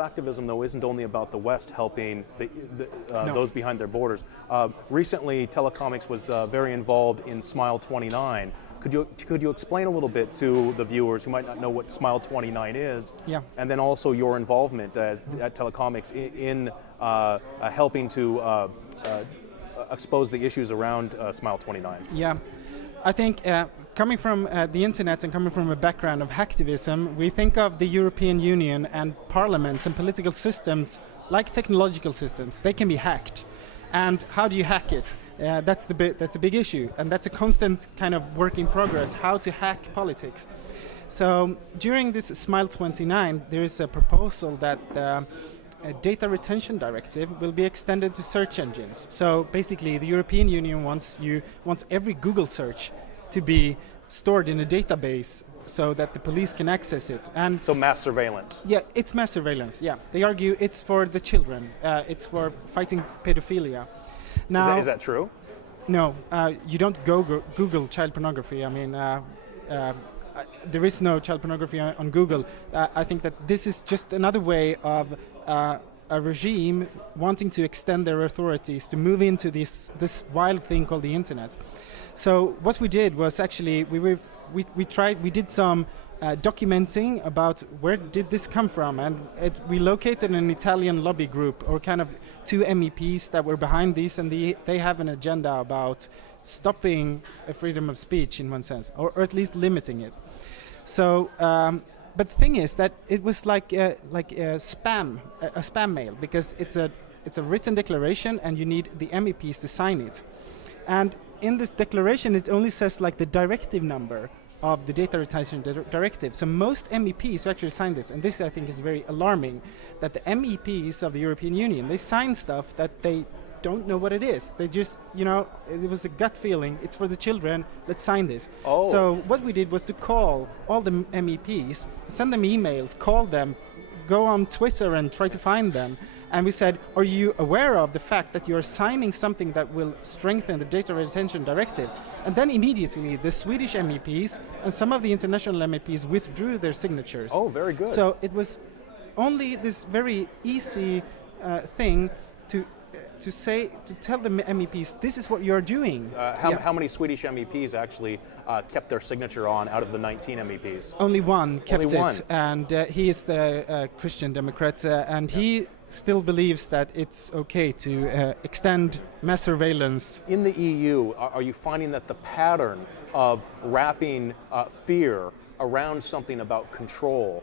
radio activism, though, isn't only about the West helping No. those behind their borders. Recently, Telecomix was very involved in Smile 29. Could you explain a little bit to the viewers who might not know what Smile 29 is? Yeah. And then also your involvement at Telecomix in helping to expose the issues around Smile 29. Yeah, I think coming from the internet and coming from a background of hacktivism, we think of the European Union and parliaments and political systems like technological systems. They can be hacked. And how do you hack it? That's a big issue, and that's a constant kind of work in progress, how to hack politics. So during this Smile 29, there is a proposal that a data retention directive will be extended to search engines. So basically the European Union wants every Google search to be stored in a database so that the police can access it. And so mass surveillance. Yeah, it's mass surveillance, yeah. They argue it's for the children, it's for fighting pedophilia. Now, is that true? No, you don't Google child pornography. I mean, there is no child pornography on Google. I think that this is just another way of a regime wanting to extend their authorities to move into this wild thing called the internet. So what we did was actually we did some documenting about where did this come from, and we located an Italian lobby group, or kind of two MEPs that were behind this, and they have an agenda about stopping freedom of speech in one sense, or at least limiting it. So, but the thing is that it was like a spam mail, because it's a written declaration, and you need the MEPs to sign it. And in this declaration, it only says like the directive number of the data retention directive. So most MEPs who actually signed this, and this I think is very alarming, that the MEPs of the European Union, they sign stuff that they don't know what it is. They just, it was a gut feeling, it's for the children, let's sign this. Oh. So what we did was to call all the MEPs, send them emails, call them, go on Twitter and try to find them. And we said, are you aware of the fact that you're signing something that will strengthen the data retention directive? And then immediately the Swedish MEPs and some of the international MEPs withdrew their signatures. Oh, very good. So it was only this very easy thing to tell the MEPs, this is what you're doing. How many Swedish MEPs actually kept their signature on out of the 19 MEPs? Only one kept Only one. it, and he is the Christian Democrat, and he still believes that it's okay to extend mass surveillance. In the EU, are you finding that the pattern of wrapping fear around something about control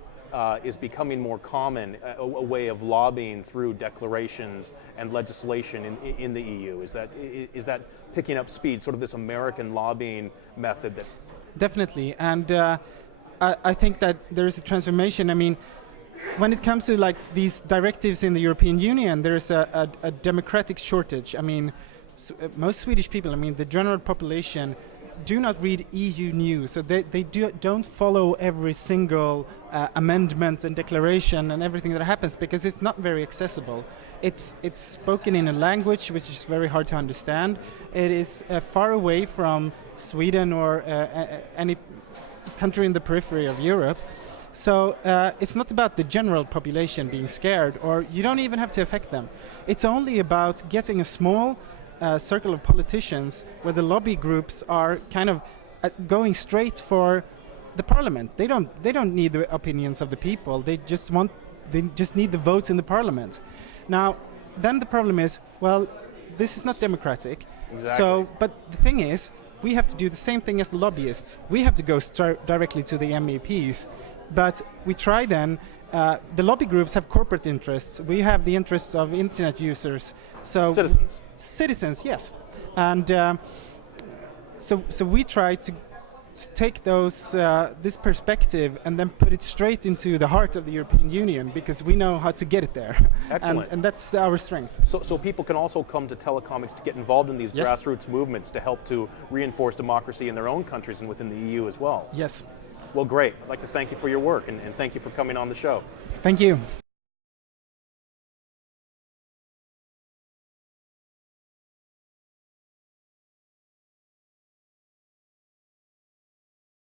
is becoming more common, a way of lobbying through declarations and legislation in the EU? Is that picking up speed, sort of this American lobbying method? Definitely, and I think that there is a transformation. I mean, when it comes to like these directives in the European Union, there is a democratic shortage. I mean, most Swedish people, I mean, the general population, do not read EU news, so they don't follow every single amendment and declaration and everything that happens, because it's not very accessible. It's spoken in a language which is very hard to understand. It is far away from Sweden or any country in the periphery of Europe. So it's not about the general population being scared, or you don't even have to affect them. It's only about getting a small circle of politicians where the lobby groups are kind of going straight for the parliament. They don't need the opinions of the people. They just need the votes in the parliament. Now, then the problem is, well, this is not democratic. Exactly. So, but the thing is, we have to do the same thing as the lobbyists. We have to go directly to the MEPs. But we try then, the lobby groups have corporate interests. We have the interests of internet users. So Citizens. Citizens, yes. And so we try to take this perspective and then put it straight into the heart of the European Union, because we know how to get it there. Excellent. And that's our strength. So people can also come to Telecomix to get involved in these Yes. grassroots movements to help to reinforce democracy in their own countries and within the EU as well. Yes. Well, great. I'd like to thank you for your work, and thank you for coming on the show. Thank you.